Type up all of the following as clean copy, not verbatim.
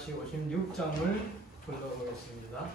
같이 56장을 불러보겠습니다.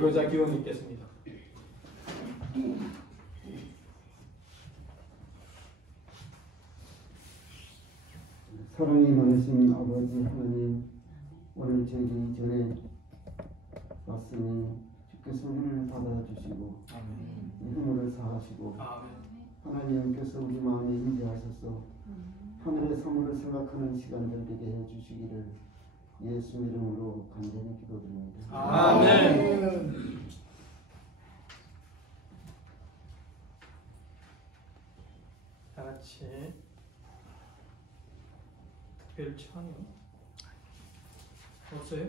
설교자 기원 있겠습니다. 사랑이 많으신 아버지 하나님, 오늘 저기 전에 왔으니 주께서 우리를 받아주시고 믿음으로 사하시고 하나님께서 우리 마음에 임재하셔서 하늘의 사물을 생각하는 시간들 되게 해주시기를 예수 이름으로 간절히 기도드립니다. 아멘. 다 같이 특별 찬양 없어요?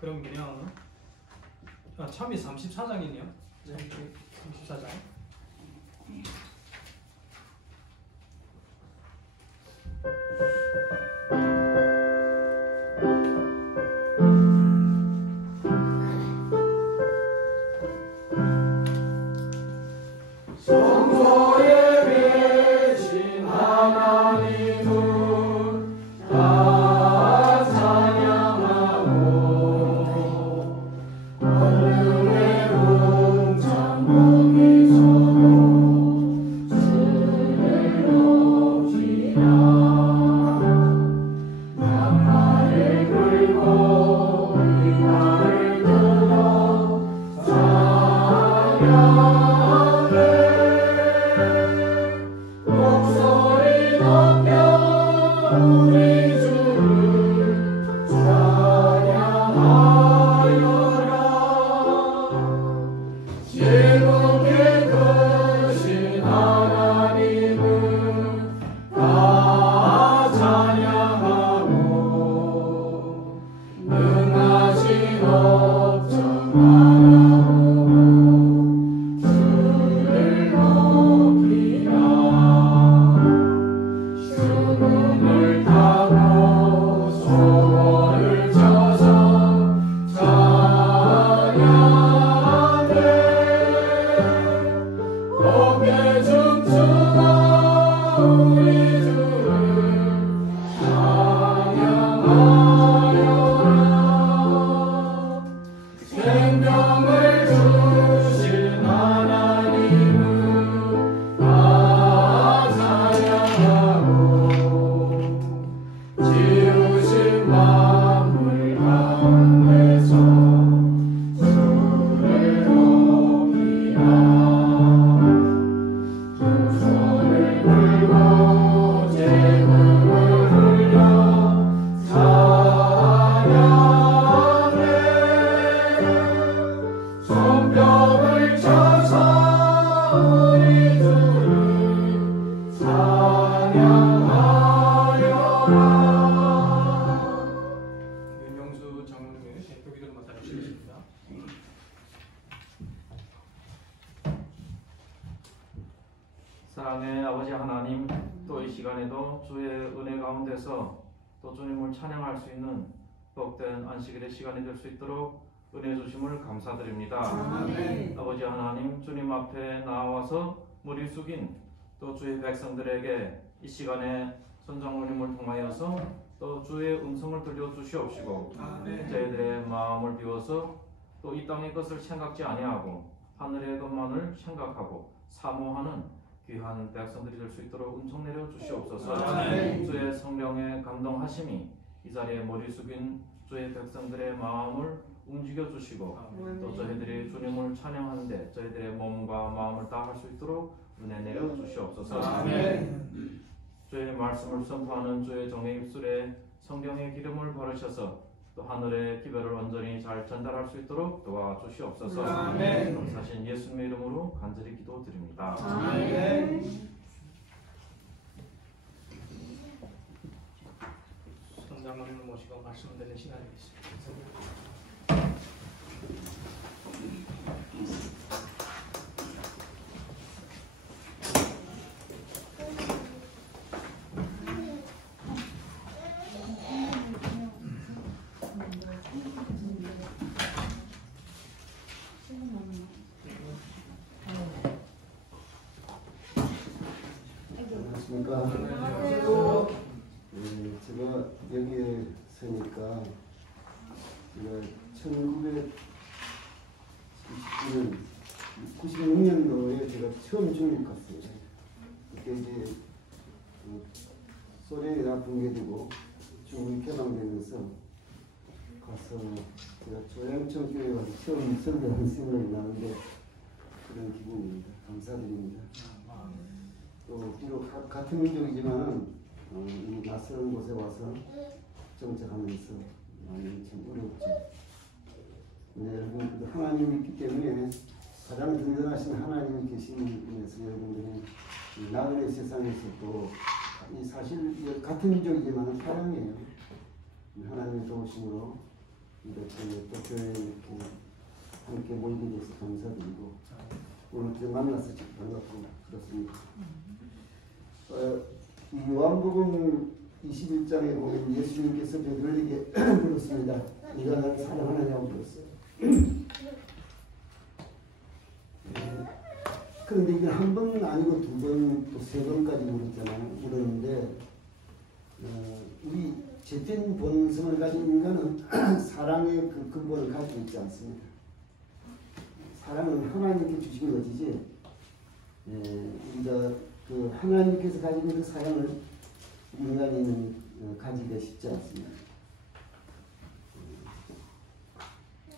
그럼 그냥 참이 34장이네요. 34장. 성소의 네, 교기도를 맡아 주시겠습니다. 사랑의 아버지 하나님, 또 이 시간에도 주의 은혜 가운데서 또 주님을 찬양할 수 있는 복된 안식일의 시간이 될 수 있도록 은혜 주심을 감사드립니다. 아멘. 아버지 하나님, 주님 앞에 나와서 머리 숙인 또 주의 백성들에게 이 시간에 선장모님을 통하여서 또 주의 음성을 들려 주시옵시고 저희들의 마음을 비워서 또 이 땅의 것을 생각지 아니하고 하늘의 것만을 생각하고 사모하는 귀한 백성들이 될 수 있도록 은총 내려 주시옵소서. 아멘. 주의 성령의 감동하심이 이 자리에 머리 숙인 주의 백성들의 마음을 움직여 주시고 또 저희들이 주님을 찬양하는데 저희들의 몸과 마음을 다할 수 있도록 은혜 내려 주시옵소서. 아멘. 주의 말씀을 선포하는 주의 종의 입술에 성경의 기름을 바르셔서 또 하늘의 기별을 온전히 잘 전달할 수 있도록 도와주시옵소서. 아멘. 사신 예수님의 이름으로 간절히 기도드립니다. 아멘. 선장모님을 모시고 말씀을 듣는 시간이 되겠습니다. 안녕하십니까. 제가 여기에 서니까 제가 1996년도에 제가 처음 중국 갔어요. 그때 이제 소련이 다 붕괴되고 중국이 개방되면서 가서 제가 조양천 교회 가서 처음 설교하는 생각이 나는데 그런 기분입니다. 감사드립니다. 또 비록 같은 민족이지만 이 낯선 곳에 와서 정착하면서 많이 참 어렵죠. 근데 여러분 하나님이 있기 때문에 가장 든든하신 하나님이 계심에서 여러분들이 이 나그네 세상에서도 이 사실 같은 민족이지만 사랑이에요. 하나님의 도우심으로 이렇게 또 교회에 이렇게 함께 모이게 돼서 감사드리고 오늘 또 만나서 반갑고 그렇습니다. 이 요한복음 21장에 보면 예수님께서 베드로에게 물었습니다. 네가 나를 사랑하느냐고 물었어요. 그런데 이게 한 번은 아니고 두 번 또 세 번까지 물었잖아요. 물었는데 우리 죄된 본성을 가진 인간은 사랑의 그 근본을 가지고 있지 않습니다. 사랑은 하나님께 주신 것이지 우리가 그 하나님께서 가지고 있는 사랑을 인간이 가지기가 쉽지 않습니다.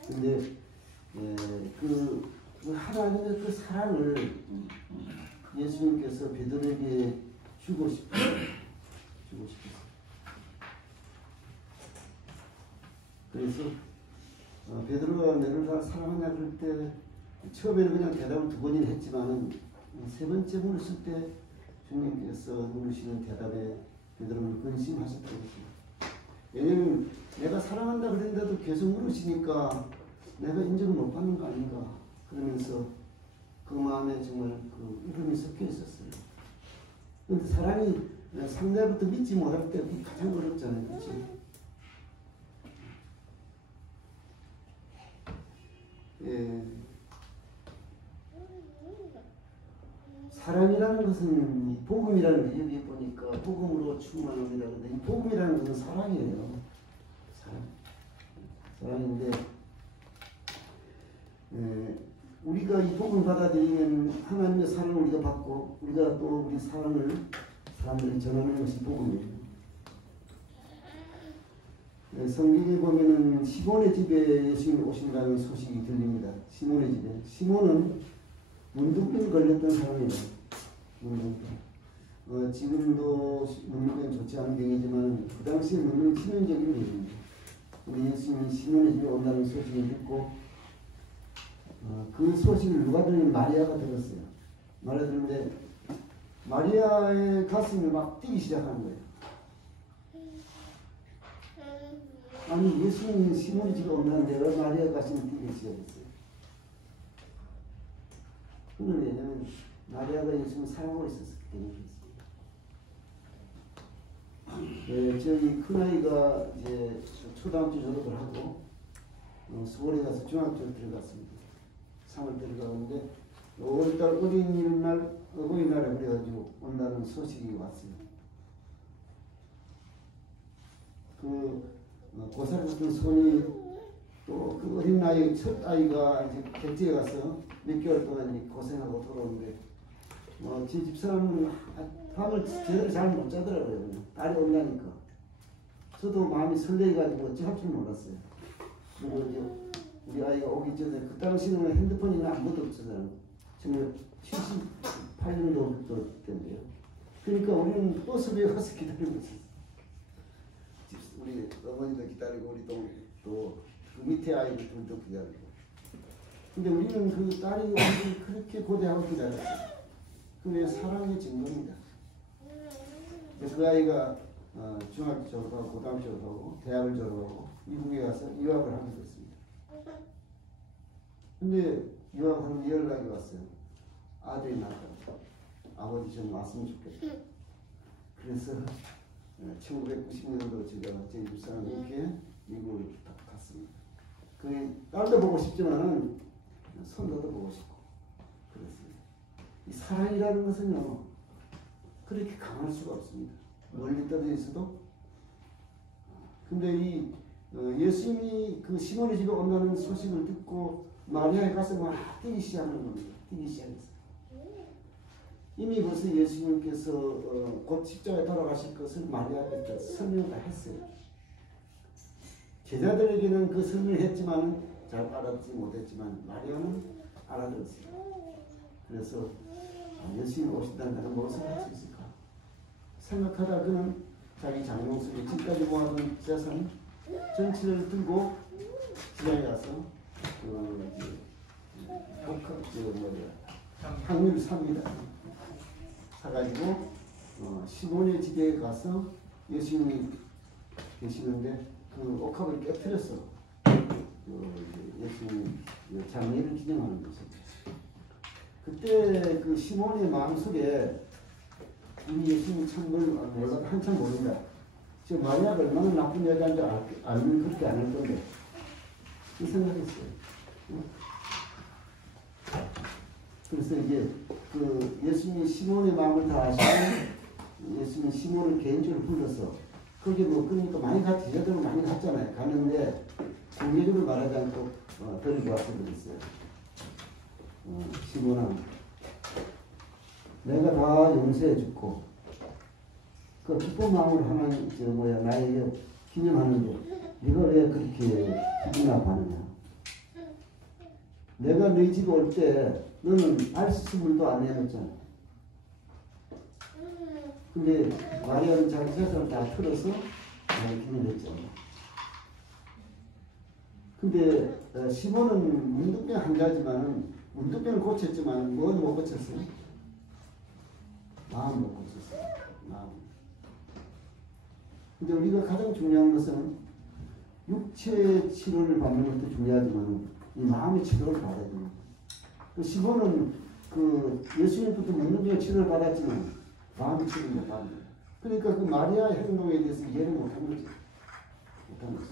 근데 그 하나님의 그 사랑을 예수님께서 베드로에게 주고 싶어요. 그래서 베드로가 너를 사랑하냐 그럴 때 처음에는 그냥 대답을 두 번이나 했지만은 세 번째 물었을 때 주님께서 물으시는 대답에 베드로는 근심하셨다고 했습니다. 왜냐면 내가 사랑한다 그랬는데도 계속 물으시니까 내가 인정을 못 받는 거 아닌가 그러면서 그 마음에 정말 그 울음이 섞여 있었어요. 그런데 사람이 상대부터 믿지 못할 때 그게 가장 어렵잖아요. 그렇지? 사랑이라는 것은 이 복음이라는 게 여기 보니까 복음으로 충만합니다. 근데 이 복음이라는 것은 사랑이에요. 사랑인데 우리가 이 복음을 받아들이면 하나님의 사랑을 우리가 받고 우리가 또 우리 사랑을 사람들이 전하는 것이 복음이에요. 성경에 보면은 시몬의 집에 예수님이 오신다는 소식이 들립니다. 시몬의 집에. 시몬은 문둥병 걸렸던 사람이에요. 문둥병. 지금도 문둥병 좋지 않은 병이지만 그 당시에 문둥병 치명적인 병입니다. 우리 예수님이 시몬의 집에 온다는 소식을 듣고 그 소식을 누가 들으면 마리아가 들었어요. 마리아 들었는데 마리아의 가슴이 막 뛰기 시작하는 거예요. 아니 예수님 시몬이 집에 없는데 왜 마리아 가시는 뛰기 시작했어요? 그는 왜냐면 마리아가 예수님을 사랑하고 있었기 때문에 그렇습니다. 저희 큰아이가 이제 초등학교 졸업을 하고 서울에 가서 중학교를 들어갔습니다. 3월 들어가는데 5월달 어린이날 어버이날에 그래가지고 온다는 소식이 왔어요. 고사를 갔던 손이 또 그 어린 나이 첫 아이가 이제 객지에 가서 몇 개월 동안 고생하고 돌아오는데 제 집사람은 밤을 제대로 잘 못 자더라고요. 딸이 온다니까. 저도 마음이 설레가지고 어찌할 줄 몰랐어요. 그리고 이제 우리 아이가 오기 전에 그 당시는 핸드폰이나 아무것도 없었잖아요. 지금 78년도 때인데요. 그러니까 우리는 버스비에 가서 기다리고 있었어요. 우리 어머니도 기다리고 우리 또 그 밑에 아이들도 기다리고. 근데 우리는 그 딸이 오기를 그렇게 고대하고 기다렸어요. 그게 사랑의 증거입니다. 그 아이가 중학교 졸업하고 고등학교 졸업하고 대학을 졸업하고 미국에 가서 유학을 하게 됐습니다. 근데 유학하는 연락이 왔어요. 아들이 낳았다고. 아버지 좀 왔으면 좋겠다. 그래서 1990년도 제가 제 집사람과 함께 미국을 갔습니다. 그 딸도 보고 싶지만은 손자도 보고 싶고 그랬어요. 이 사랑이라는 것은요 그렇게 강할 수가 없습니다. 멀리 떨어져 있어도. 근데 이 예수님이 그 시몬의 집에 온다는 소식을 듣고 마리아에 가서 막 뛰기 시작하는 겁니다. 뛰기 시작했어요. 이미 벌써 예수님께서 곧 십자가에 돌아가실 것을 마리아에게 설명을 다 했어요. 제자들에게는 그 설명을 했지만 잘 알아듣지 못했지만 마리아는 알아들었어요. 그래서 예수님이 오신다는 것은 무엇을 할 수 있을까 생각하다 그는 자기 장롱속에 지금까지 모아둔 재산 전체를 들고 지방에 가서 향유를 삽니다. 사가지고 시몬의 집에 가서 예수님이 계시는데 그 옥합을 깨뜨려서 예수님 장례를 기념하는 것입니다. 그때 그 시몬의 마음속에 우리 예수님 참 몰라도 한참 모른다. 지금 마리아가 얼마나 나쁜 여자인지 알면 그렇게 안 할 건데 이 생각했어요. 그래서 이제 그 예수님이 시몬의 마음을 다 아시고 예수님이 시몬을 개인적으로 불러서 그게 그러니까 많이 제자들은 많이 갔잖아요. 갔는데 공개적으로 말하지 않고 데리고 와서 그랬어요. 시몬아, 내가 다 용서해 주고 그 기쁜 마음으로 하나님 나에게 기념하는데 네가 왜 그렇게 기분 나빠하느냐? 내가 너희 집에 올 때 너는 알수물도 안 내놓았잖아. 근데 마리아는 자기 재산을 다 털어서 기념했잖아. 근데 시몬은 문둥병 환자지만 문둥병을 고쳤지만 뭐는 못 고쳤어요? 마음 못 고쳤어요. 마음. 근데 우리가 가장 중요한 것은 육체 치료를 받는 것도 중요하지만 이 마음의 치료를 받아야 됩니다. 그 시몬은 그 예수님부터 문둥병 치료를 받았지만 마음의 치료를 못 받는. 그러니까 그 마리아의 행동에 대해서 이해를 못한 거지. 못한 거지.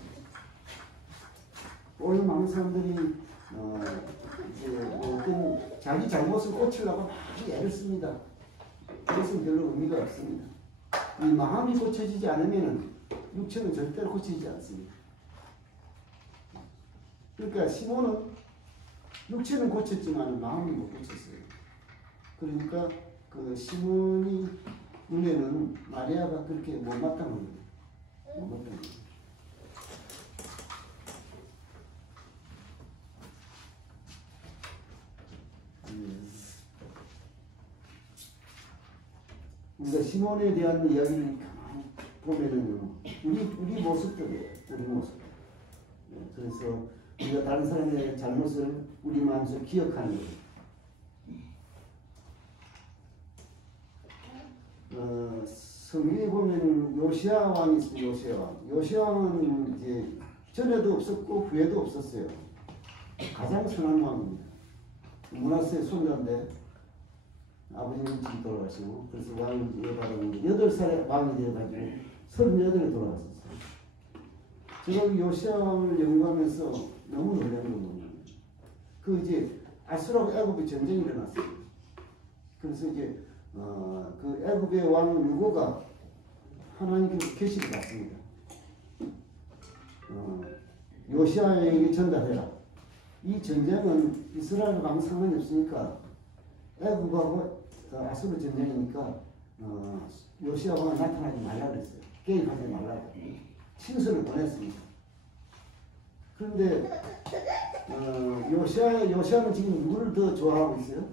오늘 많은 사람들이 이제 어떤 자기 잘못을 고치려고 많이 애를 씁니다. 그것은 별로 의미가 없습니다. 이 마음이 고쳐지지 않으면 육체는 절대로 고치지 않습니다. 그러니까 시몬은 육체는 고쳤지만 마음이 못 고쳤어요. 그러니까 그 시몬이 눈에는 마리아가 그렇게 못마땅한 거예요. 못마땅한 거예요. 우리가 시몬에 대한 이야기를 가만히 보면은요, 우리 모습들이에요. 우리 모습. 그래서 우리가 다른 사람의 잘못을 우리 마음속에 기억하는 거예요. 성경에 보면 요시야 왕이 있습니다. 요시야 왕. 요시야 왕은 이제 전에도 없었고 후에도 없었어요. 가장 선한 왕입니다. 문하세의 손자인데 아버지는 일찍 돌아가시고 그래서 왕을 이어받았는데 8살에 왕이 되어가지고 38에 돌아갔었어요. 제가 요시야 왕을 연구하면서 너무 놀라는 거거든요. 그 이제 아수라고 애굽의 전쟁이 일어났어요. 그래서 이제 그 애굽의 왕 유고가 하나님께서 계시를 받습니다. 요시야에게 전달해라. 이 전쟁은 이스라엘 왕 상관이 없으니까 애굽하고 아수르 전쟁이니까 요시야 왕은 나타나지 말라 그랬어요. 개입하지 말라고 친서를 보냈습니다. 그런데 요시야는 지금 누구를 더 좋아하고 있어요?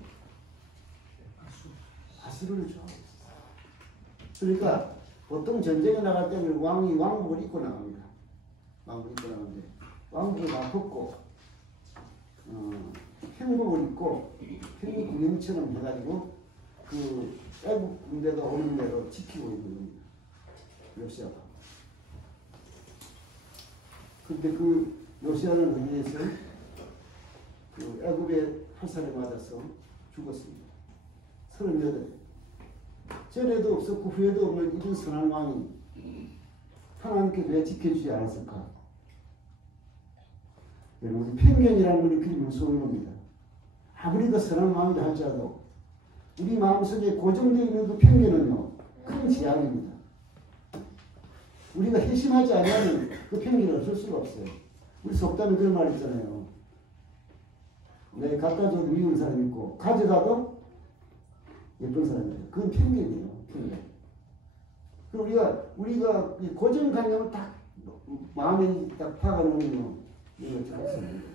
아수르를 좋아하고 있어요. 그러니까 보통 전쟁에 나갈 때는 왕이 왕복을 입고 나갑니다. 왕복을 입고 나가는데 왕복을 다 벗고 행복을 입고 행복 군인처럼 해가지고 그 애국 군대가 오는 대로 지키고 있는 겁니다. 요시야가. 근데 그 요시야는 의미에서 그 애국의 화살에 맞아서 죽었습니다. 38. 전에도 없었고 후에도 없는 이런 선한 왕이 하나님께 왜 지켜주지 않았을까? 여러분, 편견이라는 것이 그리 무서운 겁니다. 아무리 그 선한 마음이라 할지라도 우리 마음속에 고정되어 있는 그 편견은요, 큰 재앙입니다. 우리가 회심하지 않으면 그 편견을 없을 수가 없어요. 우리 속담에 그런 말 있잖아요. 내 갖다 줘도 미운 사람 있고 가져가도 예쁜 사람이에요. 그건 편견이에요. 편견. 그럼 우리가 고정관념을 딱 마음에 딱 박아놓으면 이거 잘했습니다.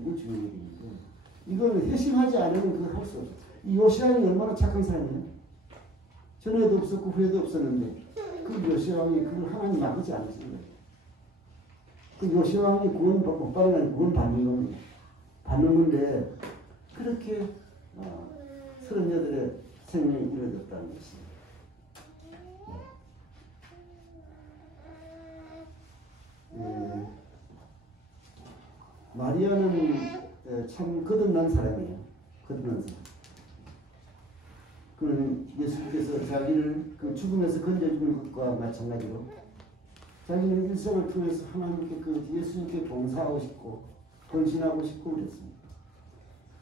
이거 중요한 얘기인데 이거는 회심하지 않으면 그걸 할 수 없어요. 이 요시야는 얼마나 착한 사람이에요. 전에도 없었고 후에도 없었는데 그 요시야 왕이 그걸 하나님 막지 않으신 거예요. 그 요시야 왕이 구원 못 받으면 구원 받는 겁니다. 받는 건데 그렇게 38의 생명이 이루어졌다는 것입니다. 마리아는 참 거듭난 사람이에요. 거듭난 사람. 그는 예수께서 자기를 그 죽음에서 건져주는 것과 마찬가지로 자기는 일생을 통해서 하나님께 그 예수님께 봉사하고 싶고 헌신하고 싶고 그랬습니다.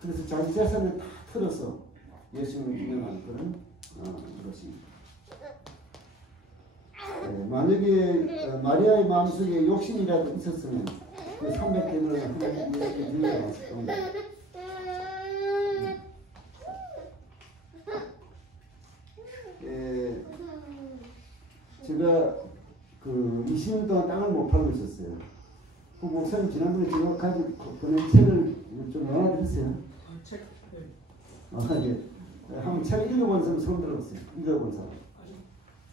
그래서 자기 재산을 다 털어서 예수님을 인용한 그런 것입니다. 만약에 마리아의 마음속에 욕심이라도 있었으면 그 300대를 하나님께 드려왔을 겁니다. 제가 그 20년 동안 땅을 못 팔고 있었어요. 그 목사님 지난번에 제가 가지고 보낸 책을 좀 나눠드렸어요. 책. 예. 한번 책 읽어본 사람 처음 들어봤어요. 읽어본 사람.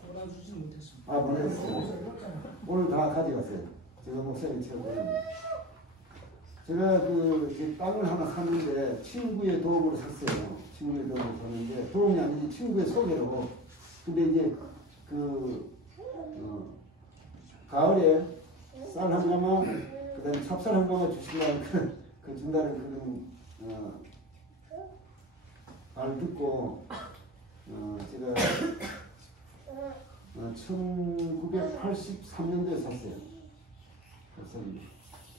알아주지는 못했습니다. 아, 보냈어요. 오늘 다 가져갔어요. 제가 목사님 책을 보냈는데. 제가 그 땅을 하나 샀는데 친구의 도움으로 샀어요. 친구의 도움으로 샀는데 도움이 아니지 친구의 소개로. 근데 이제 가을에 쌀 한 가마, 그다음에 찹쌀 한 가마 주시려는 그 준다는 그런 말을 듣고 제가 1983년도에 샀어요.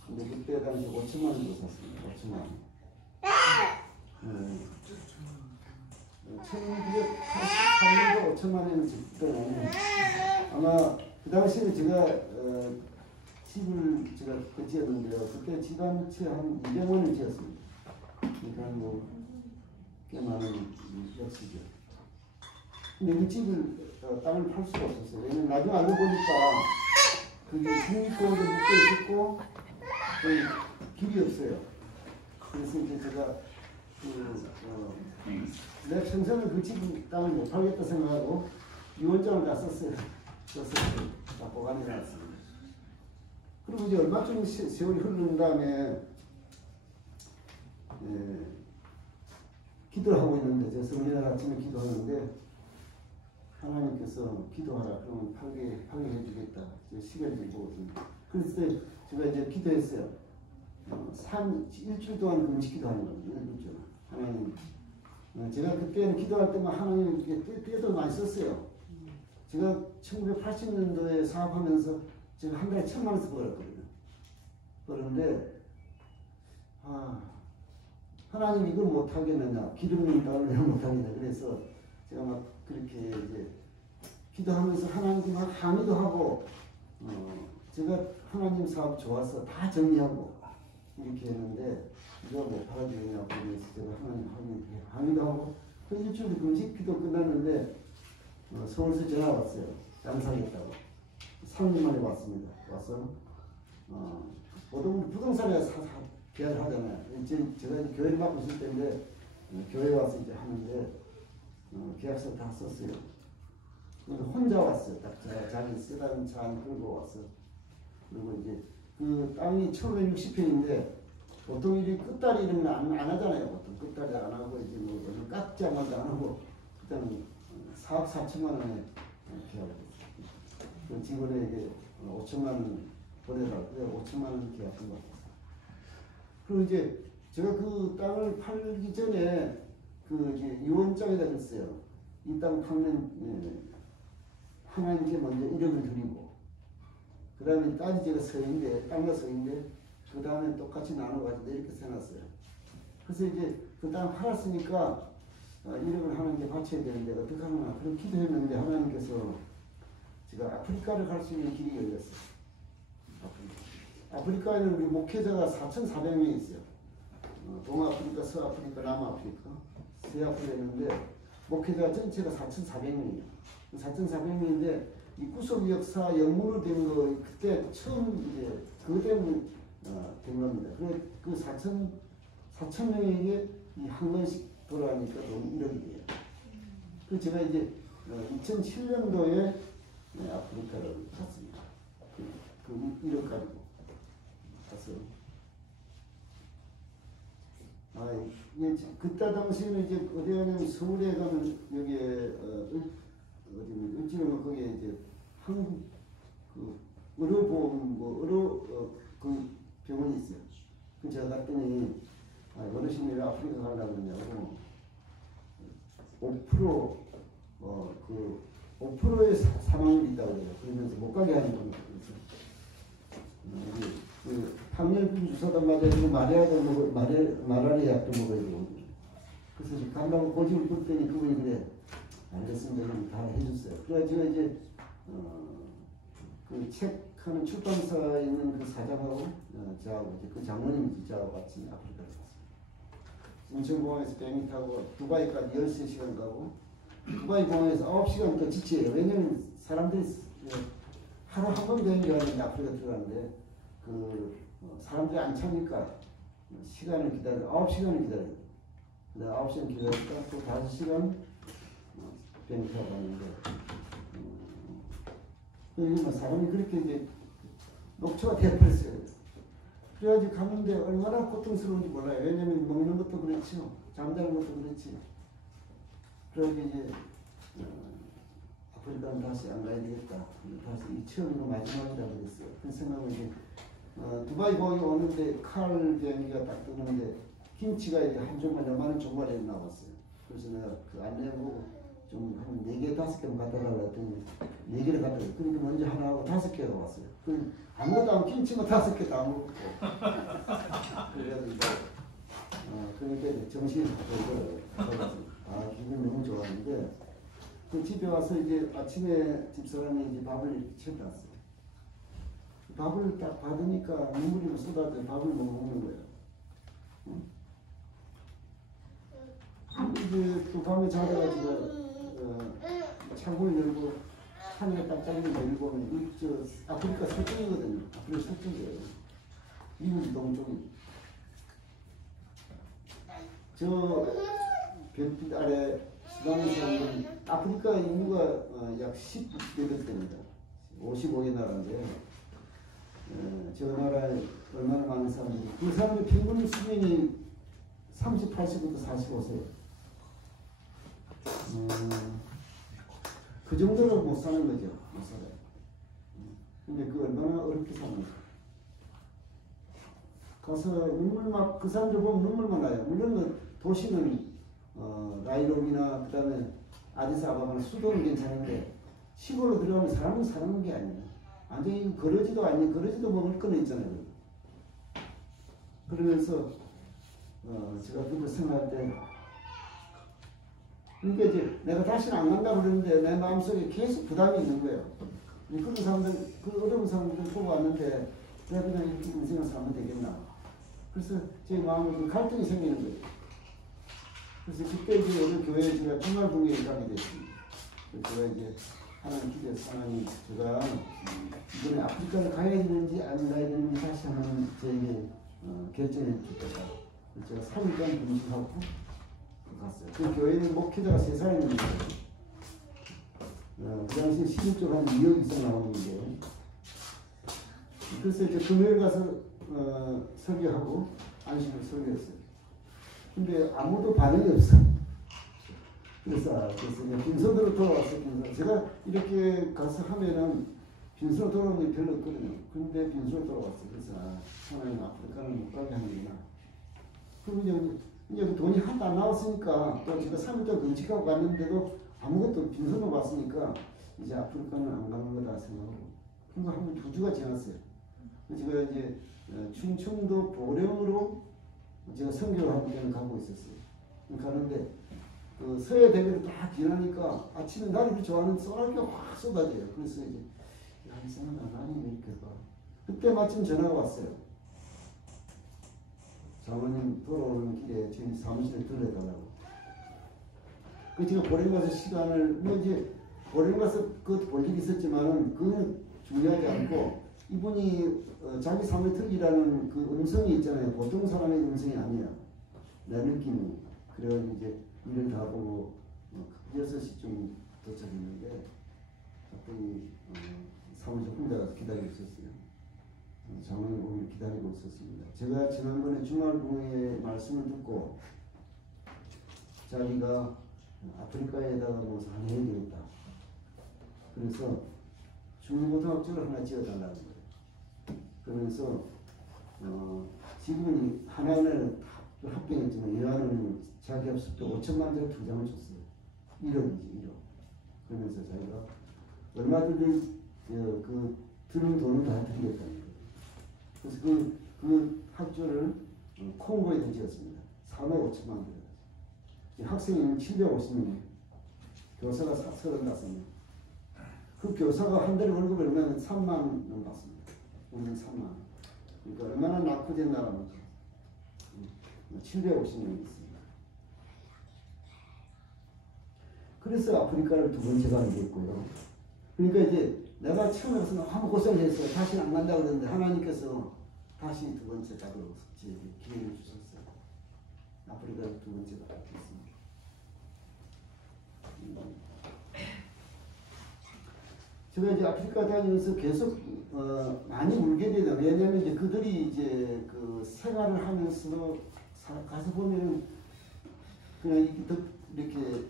근데 그때 당시 5천만 원도 샀습니다. 5천만 원. 1983년도 5천만 원을 줬더니 아마 그 당시에 제가 집을 제가 지었는데요. 그때 집 한 채 한 200만 원 지었습니다. 그러니까 뭐 꽤 많은 역시죠. 근데 그 집을 땅을 팔 수가 없었어요. 왜냐면 나중에 알고 보니까 그게 중립공원에 묶여 있었고 길이 없어요. 그래서 이제 제가 내 평생을 그 집 땅을 못 팔겠다 생각하고 유언장을 다 썼어요. 써서 다 보관해 놨습니다. 그리고 이제 얼마쯤 세월이 흐른 다음에 기도를 하고 있는데 제가 성일날 아침에 기도하는데 하나님께서 기도하라 그러면 파괴해 주겠다. 시간이 보거든요. 그래서 제가 이제 기도했어요. 일주일 동안 금식기도 하는 겁니다. 일주일. 하나님, 제가 그때는 기도할 때만 하나님 때도 많이 썼어요. 제가 1980년도에 사업하면서 제가 한 달에 1,000만 원씩 벌었거든요. 그런데 하나님 이걸 못하겠느냐, 기름님 따를 내가 못하겠냐. 그래서 제가 막 그렇게 이제 기도하면서 하나님께 막 항의도 하고, 제가 하나님 사업 좋아서 다 정리하고 이렇게 했는데 이거 못 팔아주겠냐고 그래서 제가 하나님 항의도 하고 그 일주일 금식 기도 끝났는데 서울서 전화 왔어요. 양상했다고 3년 만에 왔습니다. 와서 보통 부동산에 계약을 하잖아요. 제가 이제 교회를 맡고 있을 때인데 교회 와서 이제 하는데 계약서 다 썼어요. 혼자 왔어요. 딱 자기 쓰던 차 안 끌고 왔어. 그리고 이제 그 땅이 1,560평인데 보통 이 끝다리 이런 건 안 하잖아요. 보통 끝다리 안 하고 이제 뭐 깍자마도 안 하고 그다음 4억 4천만 원에 계약을 했어요. 그 직원에게 5천만 원 보내라고 5천만 원 계약한 것 같아요. 그리고 이제 제가 그 땅을 팔기 전에 그 이제 유언장에다 썼어요. 이 땅 팔면 하나님께 먼저 1억을 드리고 그 다음에 딸이 제가 서인데 땅과 서인데 그 다음에 똑같이 나눠가지고 이렇게 써놨어요. 그래서 이제 그 땅 팔았으니까 1억을 하나님께 바쳐야 되는데 어떻게 하나 그런 기도했는데 하나님께서 제가 아프리카를 갈 수 있는 길이 열렸어요. 아프리카에는 우리 목회자가 4,400명이 있어요. 동아프리카, 서아프리카, 남아프리카 세 아프리카 있는데 목회자 전체가 4,400명이에요. 4,400명인데 이 구속 역사 영문으로 된 거 그때 처음 이제 그것 때문에 된 겁니다. 그 4,000명에게 이 한 번씩 돌아가니까 돈 1억이 돼요. 그래서 제가 이제 2007년도에 아프리카를 갔습니다. 그 1억 가지고 가서 그때 당시에는 이제 어디 가냐면 서울에 가면 여기에 어디는 거기에 이제 한국 그 의료보험 그 병원이 있어요. 그 제가 갔더니 어르신이 왜 아프리카 가려고 그러냐고 5%의 사망률이 있다고 그래요. 그러면서 못 가게 하는 겁니다. 그 항열균 주사도 맞아야되고 마라리아 약도 먹어야 되고 그래서 간다고 고집을 pus더니 그분이 그래 알겠습니다. 다 해줬어요. 그래가지고 이제 그 책 하는 출판사에 있는 그 사장하고 저하고 이제 그 장모님이 저하고 같이 아프리카를 갔어요. 인천공항에서 비행기 타고 두바이까지 13시간 가고 두바이 공항에서 9시간 더 지쳐요. 왜냐면 사람들이 하루 한 번 비행기 가는데 아프리카 들어가는데 그 사람들이 안 차니까 시간을 기다려 9시간을 기다려요. 근데 9시간 기다리니까 또 5시간 비행기 타고 갔는데 사람이 그렇게 이제 녹초가 되어버렸어요. 그래가지고 갔는데 얼마나 고통스러운지 몰라요. 왜냐면 먹는 것도 그렇죠. 잠자는 것도 그렇지. 그래가지고 이제 아프리카는 다시 안 가야 되겠다. 다시 이 처음으로 마지막이라고 그랬어요. 그 생각은 이제 두바이 공항에 오는데 칼 비행기가 딱 뜨는데 김치가 이제 한 종말 요만한 종말에 나왔어요. 그래서 내가 그 안내 보고 좀 한 4개, 5개만 갖다 달라고 했더니 4개를 갖다 달라고. 그러니까 먼저 하나 하고 5개가 왔어요. 그 아무것도 안 김치만 5개 다 먹고. 그래가지고 그러니까 이제 정신이 바뀌어서 기분이 너무 좋았는데 그 집에 와서 이제 아침에 집사람이 이제 밥을 이렇게 채워놨어요. 밥을 딱 받으니까 눈물이 쏟아져 밥을 못 먹는 거예요. 응? 이제 또 밤에 자다가 제가 창문을 열고 하늘에 깜짝이를 열고 아프리카 서쪽이거든요. 아프리카 서쪽이에요. 미국이 동쪽이. 저 별빛 아래 수단에서 오는 아프리카 인구가 약 10개 됩니다. 55개 나라인데 저 나라에 얼마나 많은 사람들이 그 사람의 평균 수명이 38세부터 45세. 그 정도로 못 사는 거죠. 못 살아요. 근데 그 얼마나 어렵게 삽니까? 가서 눈물만, 그 사람들 보면 눈물만 나요. 물론 도시는 나이로비나 그 다음에 아디스아바바나 수도는 괜찮은데 시골로 들어가면 사람은 사는 게 아니에요. 완전히 거러지도 아니고 거러지도 먹을 거는 있잖아요. 그러면서 제가 그걸 생각할 때 그러니까 이제 내가 다시는 안 간다고 그러는데 내 마음속에 계속 부담이 있는 거예요. 그런 사람들, 그 어려운 사람들 보고 왔는데 내가 그냥 이렇게 인생을 살면 되겠나. 그래서 제 마음에 그 갈등이 생기는 거예요. 그래서 그때 이제 어느 교회에 제가 주말봉회에 가게 됐습니다. 제가 이제 하나님 기도해서 하나님 제가 이번에 아프리카를 가야 되는지 안 가야 되는지 다시 한번 저에게 결정해 주겠다. 제가 3일간 분식하고 갔어요. 그 교회는 목회자가 3사람인데 그 당시 시급적으로 한 2억 이상 나오는데 그래서 이제 금요일 가서 설교하고 안식을 설교했어요. 근데 아무도 반응이 없어. 그래서 빈손으로 돌아왔어요. 빈손. 제가 이렇게 가서 하면은 빈손으로 돌아오는 게 별로 없거든요. 근데 빈손으로 돌아왔어요. 그래서 하나님 아프리카는 못 가게 하는구나. 그럼 이제 돈이 하나도 안 나왔으니까 또 제가 3일 동안 금식하고 갔는데도 아무것도 빈손으로 왔으니까 이제 아프리카는 안 가는 거다 생각하고 그리고 한 2주가 지났어요. 제가 이제 충청도 보령으로 제가 선교를 하고 때는 가고 있었어요. 가는데 그 서해 대교를 딱 지나니까 아침에 날이 좋아하는 소나기가 확 쏟아져요. 그래서 이제 이상하다 나는 왜 이렇게 가. 그때 마침 전화가 왔어요. 장모님 돌아오는 길에 저희 사무실에 들러달라고. 그 제가 보령 가서 시간을 뭐 이제 보령 가서 그것도 볼 일이 있었지만은 그건 중요하지 않고 이분이 자기 삶의 특이라는 그 음성이 있잖아요. 보통 사람의 음성이 아니야. 내 느낌이. 그래가지고 이제 일을 다 보고 6시쯤 도착했는데 갑자기 사무실 혼자 가서 기다리고 있었어요. 장모님 오길 기다리고 있었습니다. 제가 지난번에 주말봉의 말씀을 듣고 자기가 아프리카에다가 무엇을 하나 해야 되겠다. 그래서 중고등학교를 하나 지어달라는 거예요. 그러면서 지금은 하나는 합병했지만 여하는 자기 합숙도 5천만 대를 투자를 줬어요. 1억이지 1억. 그러면서 자기가 얼마든지 그 드는 돈을 다 드리겠다는 거예요. 그래서 그 학교를 콩고에다 지었습니다. 4억 5천만 대. 학생이 750명, 교사가 35명. 그 교사가 한 달에 월급 얼마면 3만 원 받습니다. 5년 3만 원. 그러니까 얼마나 낙후된 나라입니까? 750명이 있습니다. 그래서 아프리카를 2번째 가게 됐고요. 그러니까 이제 내가 처음에 가서 너무 고생했어요. 다시는 안 간다고 그랬는데 하나님께서 다시 2번째 가도록 기회를 주셨어요. 아프리카를 2번째 가게 됐습니다. 제가 이제 아프리카 다니면서 계속 많이 울게 되다. 왜냐하면 이제 그들이 이제 그 생활을 하면서 가서 보면은 그냥 이렇게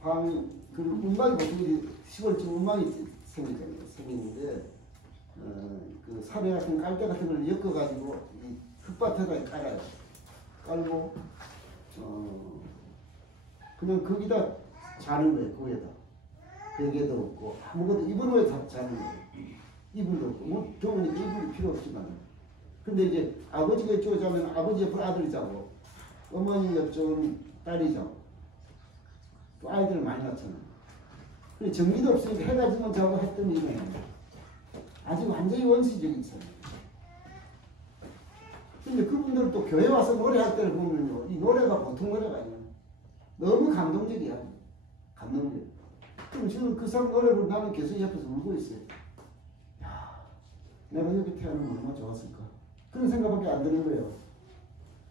밤 그 운막이 보통 시골집 운막이 생기는데 그 사례 같은 깔대 같은 걸 엮어가지고 이 흙밭에다 깔아요. 깔고 그냥 거기다 자는 거예요. 거기에다. 베개도 없고 아무것도 이불 위에 다 자는 거예요. 이불도 없고 뭐 더우니까 이불이 필요 없지만 근데 이제 아버지가 이쪽에 자면 아버지 옆으로 아들이 자고 어머니 옆쪽은 딸이 자고 또 아이들을 많이 낳잖아요. 근데 전기도 없으니까 해가 지면 자고 했던 일은 아직 완전히 원시적이잖아요. 근데 그분들 또 교회 와서 노래할 때를 보면요 이 노래가 보통 노래가 아니에요. 너무 감동적이야. 감동적. 그럼 지금 그 사람 노래를 나는 계속 옆에서 울고 있어요. 야, 내가 여기 태어나면 얼마나 좋았을까. 그런 생각밖에 안 드는 거예요.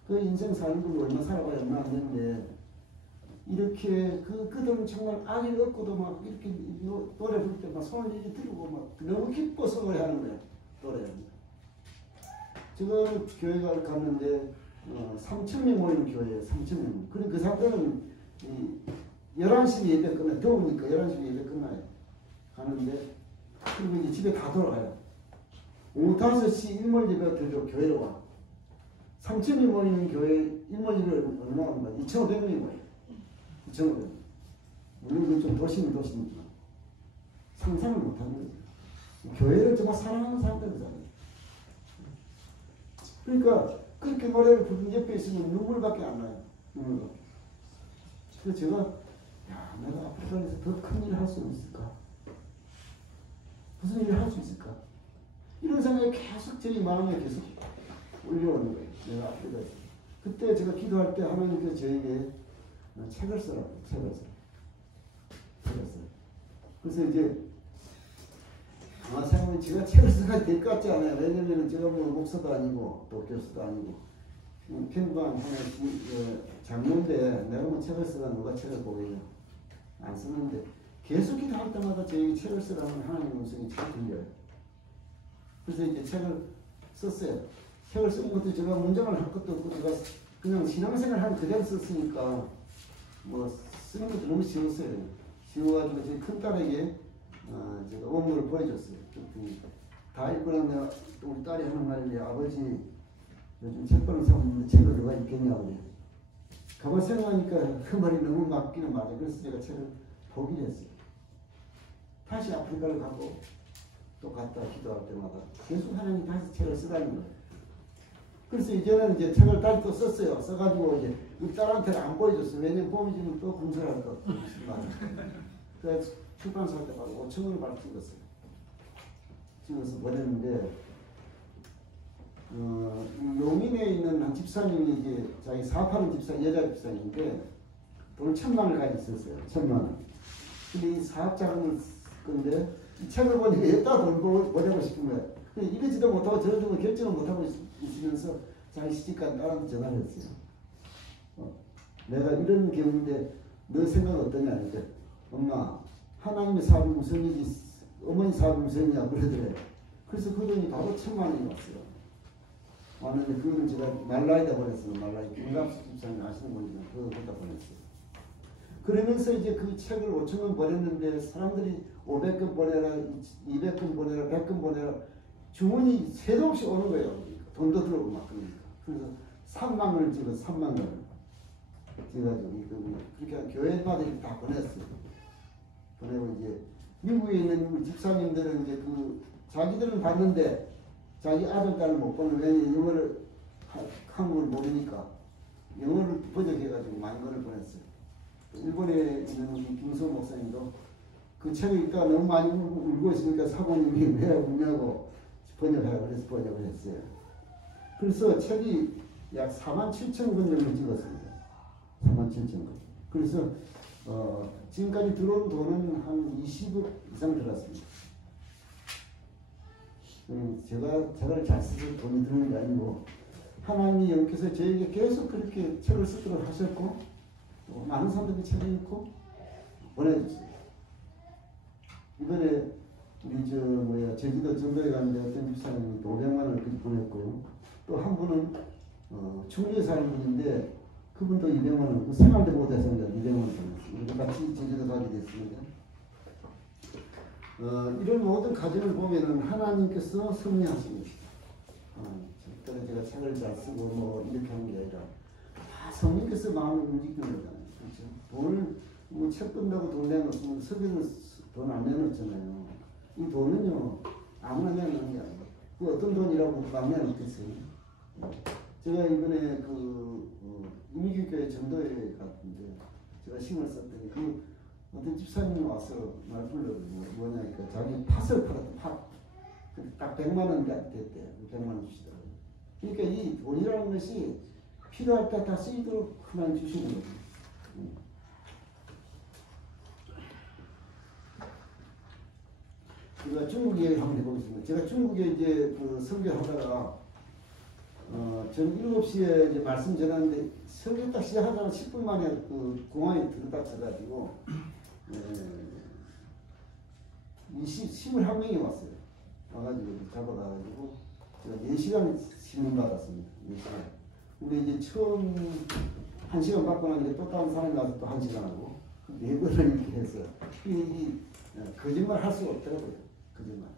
그 인생 사는 걸 얼마 살아봐야 얼마 안 되는데 이렇게 그들은 정말 아기를 얻고도 막 이렇게 노래 부를 때 막 손을 이렇게 들고 막 너무 기뻐서 노래하는 거예요. 노래합니다. 제가 교회가 갔는데 3,000명 모이는 교회예요. 3,000명. 그리고 그 사람들은 11시 예배 끝나요. 더우니까 11시 예배 끝나요. 가는데 그리고 이제 집에 다 돌아가요. 오후 5시 일몰 예배가 들죠. 교회로 와. 3,000이 모이는 교회 일몰 예배를 얼마나 하는 거야? 2,500명이 모여요. 2,500명. 물론 좀 도시니까 상상을 못하는 거죠. 교회를 정말 사랑하는 사람들이잖아요. 그러니까 그렇게 노래를 부르는 옆에 있으면 눈물밖에 안 나요. 눈물밖에. 그래서 제가 야, 내가 아프리카에서 더 큰 일을 할 수 있을까? 무슨 일을 할 수 있을까? 이런 생각이 계속 제 마음에 계속 올려오는 거예요. 내가 아프리카에서. 그때 제가 기도할 때 하나님께서 저에게 책을 쓰라고, 책을 써. 그래서 이제 아마 생각하면 제가 책을 써야 될 것 같지 않아요. 왜냐면 제가 뭐 목사도 아니고 또 교수도 아니고 평범한 하나의 장로인데 내가 뭐 책을 쓰라 누가 책을 보겠냐. 안 쓰는데 계속 기도할 때마다 저에게 책을 쓰라는 하나님의 음성이 잘 들려요. 그래서 이제 책을 썼어요. 책을 쓴 것도 제가 문장을 할 것도 없고 제가 그냥 신앙생활 한 그대로 썼으니까 뭐 쓰는 것도 너무 쉬웠어요. 쉬워가지고 제 큰딸에게 제가 원문을 보여줬어요. 다 읽고 나면 우리 딸이 하는 말이 아버지 요즘 책 보는 사람 없는데 책을 누가 읽겠냐고. 가만 생각하니까 그 말이 너무 맞기는 맞아요. 그래서 제가 책을 포기를 했어요. 다시 아프리카를 가고 또 갔다 기도할 때마다 계속 하나님 다시 책을 쓰라는 거예요. 그래서 이제는 이제 책을 다시 또 썼어요. 써가지고 이제 우리 딸한테는 안 보여줬어요. 왜냐면 보여주면 또 군설할 것 같고. 그래서 출판사 때 바로 5,000원을 바로 찍었어요. 찍어서 보냈는데 용인에 있는 한 집사님이 이제 자기 사업하는 집사, 여자 집사님인데 돈을 1,000만 원을 가지고 있었어요. 1,000만 원. 근데 이 사업 자금을 건데 이 책을 보니까 여기다 돈 보내고 싶은 거예요. 이러지도 못하고 저러지도 결정을 못하고 있으면서 자기 시집간 딸한테 전화를 했어요. 내가 이런 경우인데 너 생각 어떠냐 이제 엄마 하나님의 사업이 우선이지 어머니 사업이 우선이냐 그러더래. 그래서 그 돈이 바로 1,000만 원이 왔어요. 왔는데 그걸 제가 말라에다 보냈어요. 말라에 김갑수 집사님 아시는 분이면 그거다 보냈어요. 그러면서 이제 그 책을 5,000원 보냈는데 사람들이 500건 보내라, 200건 보내라, 100건 보내라 주문이 새도 없이 오는 거예요. 돈도 들어오고 막 그러니까. 그래서 3만 원을 찍어서 3만 원을 찍어가지고 그렇게 교회마다 이렇게 다 보냈어요. 보내고 이제 미국에 있는 집사님들은 이제 그 자기들은 봤는데 자기 아들 딸을 못 보는 왜냐면 영어를 한국을 모르니까 영어를 번역해가지고 많은 거를 보냈어요. 일본에 있는 김소 목사님도 그 책을 읽다가 너무 많이 울고 있으니까 사모님이 왜 울냐고 번역하라고 그래서 번역을 했어요. 그래서 책이 약 47,000권 정도 찍었습니다. 47,000권. 그래서 지금까지 들어온 돈은 한 20억 이상 들었습니다. 제가 잘 써서 돈이 드는 게 아니고 하나님이 영께서 저에게 계속 그렇게 책을 쓰도록 하셨고 또 많은 사람들이 책을 읽고 보내줬어요. 이번에 우리 제주도 전도에 갔는데 어떤 집사님이 500만 원을 보냈고요. 또 한 분은 충주에 사는 분인데 그분도 200만 원, 그 생활대 보호대상자 200만 원 보냈어요. 우리 같이 제주도 가게 됐습니다. 이런 모든 가정을 보면은 하나님께서 섭리하십니다. 절대로 제가 책을 잘 쓰고 뭐 이렇게 하는 게 아니라 다 성령께서 마음을 움직이는 거잖아요. 그렇죠? 돈을 뭐 책 끈다고 돈 내놓으면 석유는 돈 안 내놓잖아요. 이 돈은요 아무나 내놓는 게 아니에요. 그 어떤 돈이라고 막 내놓겠어요. 제가 이번에 이미규교회 전도회 갔는데 제가 신을 썼더니 그 어떤 집사님이 와서 말 불러가지고 뭐냐니까 자기 팥을 팔았다. 팥. 딱 100만 원 됐대요. 100만 원 주시더라고요. 그러니까 이 돈이라는 것이 필요할 때 다 쓰이도록 하나님 주시는 거죠. 제가 중국 이야기 한번 해보겠습니다. 제가 중국에 이제 설교하다가 전 7시에 이제 말씀 전하는데 설교 딱 시작하자마자 10분 만에 공항에 들어닥쳐가지고 21명이 왔어요. 와가지고 잡아가지고 제가 4시간 신문 받았습니다. 4시간. 근데 이제 처음 1시간 받고 나니까 또 다른 사람이 와서 또 1시간 하고 4번을 이렇게 했어요. 거짓말 할 수가 없더라고요. 거짓말.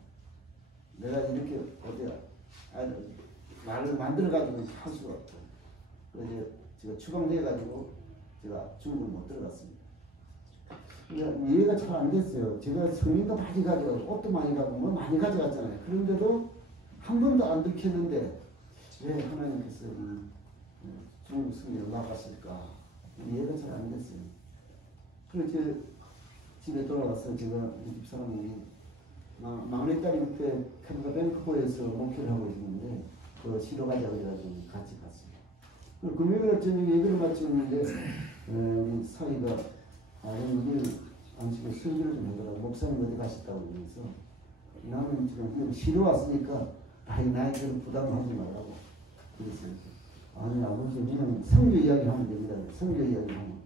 내가 이렇게 말을 만들어가지고 할 수가 없고, 그래서 제가 추방돼가지고 제가 중국을 못 들어갔습니다. 그러니까 이해가 잘 안 됐어요. 제가 성인도 많이 가져가고 옷도 많이 가고 뭐 많이 가져갔잖아요. 그런데도 한 번도 안 들켰는데 왜 하나님께서 중국 성인을 막았을까? 이해가 잘 안 됐어요. 그래서 집에 돌아가서 제가 집사람이 막내딸이 그때 캐나다 밴쿠버에서 목회를 하고 있는데 그 시로 가자 그래가지고 같이 갔어요. 금요일에 저녁에 예배를 마쳤는데 우리 사위가 여기 안식에 설교를 좀 해달라고 목사님 어디 가셨다고 그러면서 나는 지금 시로 왔으니까 나에게 부담하지 말라고 그랬어요. 아니 아버지 그냥 성교 이야기 하면 됩니다. 성교 이야기 하면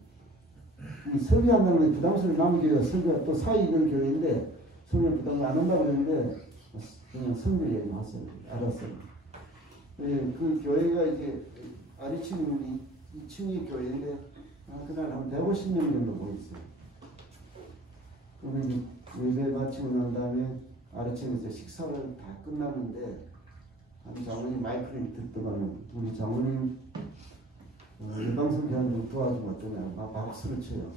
이 설교한다는 건 부담스러운 남교회가 설교가 또 사이익은 교회인데 성교 부담을 안 한다고 그러는데 그냥 성교 이야기 하세요. 알았어요. 그 교회가 이제 아래층이 2층이 교회인데 그날 한 150명 정도 모였어요. 그러면 예배 마치고 난 다음에 아래층에서 식사를 다 끝났는데 한 장로님 마이크를 듣더만은 우리 장로님 일방선교하는 도와주면 어떠냐 막 박수를 쳐요.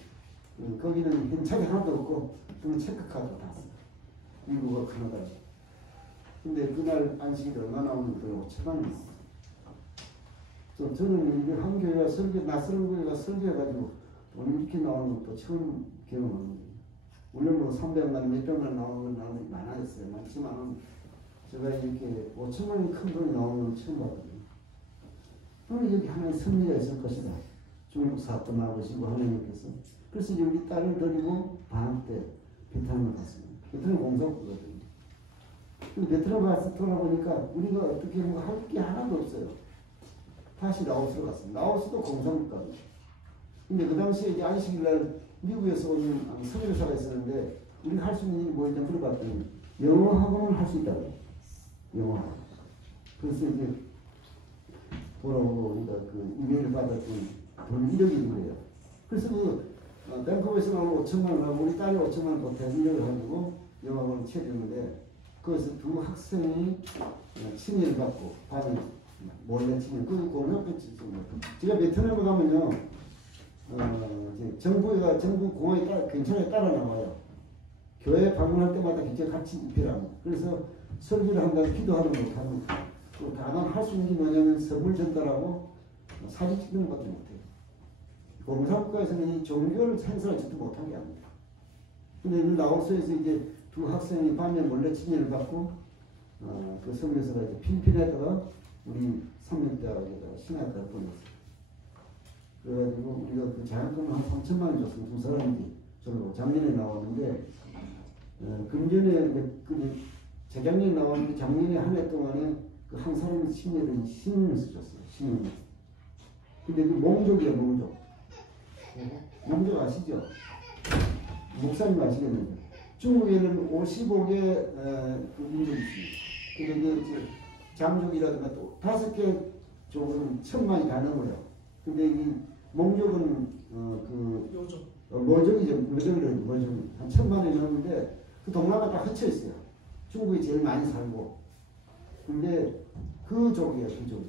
거기는 현찰이 하나도 없고 그냥 체크카드 다 써요. 미국과 카나다. 근데 그날 안식일 얼마 나오는 거 5천만 원. 저는 이게 한 교회가 설교, 낯선 교회가 설교해가지고 돈 이렇게 나오는 것도 처음 경험하는 거예요. 물론 뭐 300만 원, 몇백만 원 나오는 건 많아졌어요. 많지만 제가 이렇게 5천만 원이 큰 돈이 나오는 건 처음 봤거든요. 그럼 여기 하나의 섭리가 있을 것이다. 중국 사업도 나오시고 하나님께서. 그래서 우리 딸을 데리고 방학 때 베트남을 갔습니다. 베트남 공산국이거든요. 베트남 가서 돌아보니까 우리가 어떻게 할 게 하나도 없어요. 다시 라오스로 갔습니다. 라오스도 공산국가거든요. 근데 그 당시에 이제 안식일 날 미국에서 오는 선교사가 있었는데 우리가 할 수 있는 일이 뭐였냐 물어봤더니 영어 학원을 할 수 있다고. 영어 학원. 그래서 이제 돌아오고 우리가 그 이메일을 받았더니 돈 1억이 있는 거예요. 그래서 밴쿠버에서 나오는 5천만 원하고 우리 딸이 5천만 원 보태 1억을 가지고 영어 학원을 채웠는데 거기서 두 학생이 친일 받고 밤에 몰래 친일 그 공학교 찍습니다. 제가 베트남에 가면요 정부 공항에 근처에 따라 나와요. 교회 방문할 때마다 굉장히 같이 입히라고. 그래서 설교를 한다고 기도하는 거 못하는 거. 또 다만 할 수 있는 게 뭐냐면 선물 전달하고 사진 찍는 것도 못해요. 공산국가에서는 이 종교를 행사하지도 못하게 합니다. 근데 라오스에서 이제 두 학생이 밤에 몰래 친일을 받고 그 선교사가 이제 필리핀에다가 우리 삼명대학에다가 신학과를 보냈어요. 그래가지고 우리가 그 장학금을 한 3천만 원 줬어요. 두 사람이 저로 작년에 나왔는데 금년에 그 재작년에 나왔는데 작년에 한 해 동안에 그 한 사람이 신년을 써줬어요. 신년. 근데 그 몽족이에요. 몽족. 몽족 아시죠? 목사님 아시겠는데 중국에는 55개 그 민족이 있습니다. 근데 그 장족이라든가 또 5개 족은 1000만이 다 넘어요. 근데 이 몽족은 모족이죠. 모족은 한 1000만이 넘는데 그 동남아 다 흩쳐 있어요. 중국이 제일 많이 살고. 근데 그 족이에요. 그 족.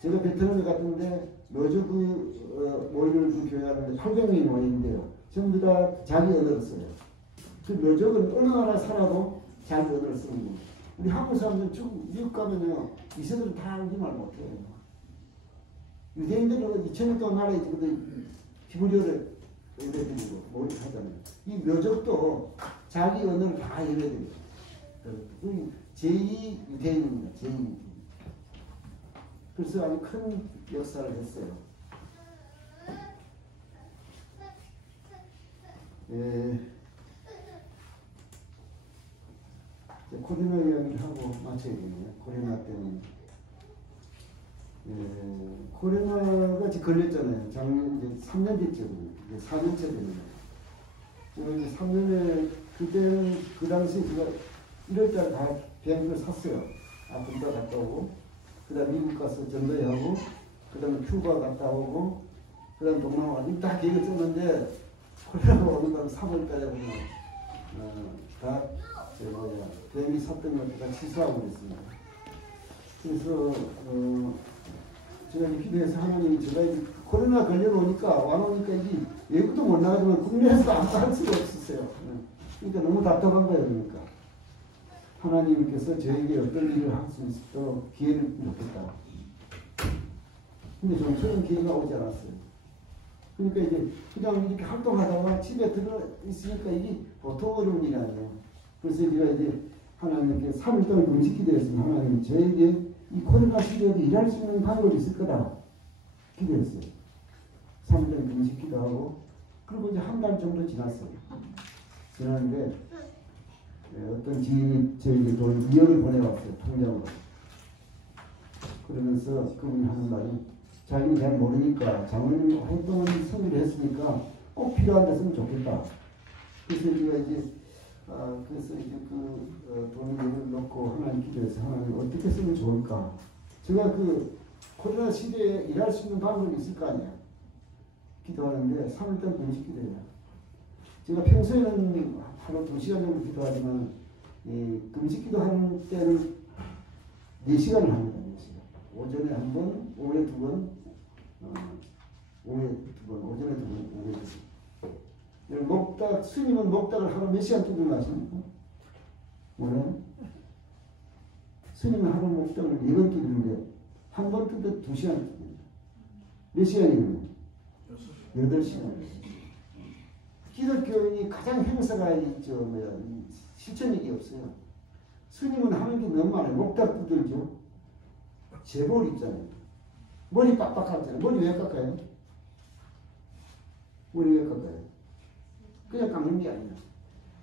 제가 베트남에 갔는데 모족 모이는 그 교회 하는데 800명이 모이는데요. 전부 다 자기 언어를 써요. 그 묘족은 어느 나라에 살아도 자기 언어를 쓰는 거예요. 우리 한국 사람들은 미국 가면요, 이 사람들은 다 우리말 못해요. 유대인들은 2000년 동안 나라에 있거든 히브리어를 예배드리고 뭐 하잖아요. 이 묘족도 자기 언어를 다 예배드립니다. 제2 유대인입니다. 제2. 그래서 아주 큰 역사를 했어요. 코로나 이야기를 하고 마쳐야 되네요. 코로나 때문에. 코로나가 걸렸잖아요. 작년 이제 3년째거든요. 이제 4년째 됩니다. 이제 3년에 그때는 그 당시 제가 1월달에 다 비행기를 샀어요. 아프리카 갔다 오고, 그 다음 미국 가서 전도회하고, 그 다음에 큐바 갔다 오고, 그 다음 동남아 가서 다 계획을 짰는데 코로나가 오는 건 3월달에 보면 다 뱀이 샀던 것들을 취소하고 그랬습니다. 그래서 제가 기도해서 하나님이 제가 이제 코로나 걸려놓으니까 와놓으니까 이게 외국도 못 나가지만 국내에서 아무도 할 수가 없었어요. 그러니까 너무 답답한 거예요. 그러니까 하나님께서 저에게 어떤 일을 할 수 있도록 기회를 주셨다. 근데 좀처럼 기회가 오지 않았어요. 그러니까 이제 그냥 이렇게 활동하다가 집에 들어 있으니까 이게 보통 어려운 일이 아니에요. 그래서 제가 이제 하나님께 3일 동안 금식기도했습니다. 하나님 저에게 이 코로나 시대에도 일할 수 있는 방법이 있을 거다 기도했어요. 3일 동안 금식기도하고 그리고 이제 한 달 정도 지났어요. 지났는데 어떤 지인이 저에게 돈 2억을 보내왔어요. 통장으로. 그러면서 그분이 하는 말이 자기는 잘 모르니까 장모님 활동을 선의를 했으니까 꼭 필요한 데서는 좋겠다. 그래서 우리가 이제 그래서 이제 돈을 넣고 하나님 기도해서 하나님 어떻게 쓰면 좋을까? 제가 그 코로나 시대에 일할 수 있는 방법이 있을 거 아니에요. 기도하는데 3일 동안 금식 기도해요. 제가 평소에는 하루 2시간 정도 기도하지만 금식 기도하는 때는 4시간을 합니다. 4시간. 오전에 한 번, 오후에 2번, 오후에 2번, 오전에 2번, 오후에 2번. 먹다, 스님은 먹다를 하루 몇 시간 뜯는 거 아십니까? 몰라요? 스님은 하루 먹다를 4번 뜯는데 한 번 뜯어 2시간 뜯습니다. 몇 시간이면? 8시간. 기독교인이 가장 행사가 있죠. 실천력이 없어요. 스님은 하는 게 너무 많아요. 먹다 뜯들죠. 제볼 있잖아요. 머리 빡빡하잖아요. 머리 왜 깎아요? 머리 왜 깎아요? 그냥 깎는 게 아니야.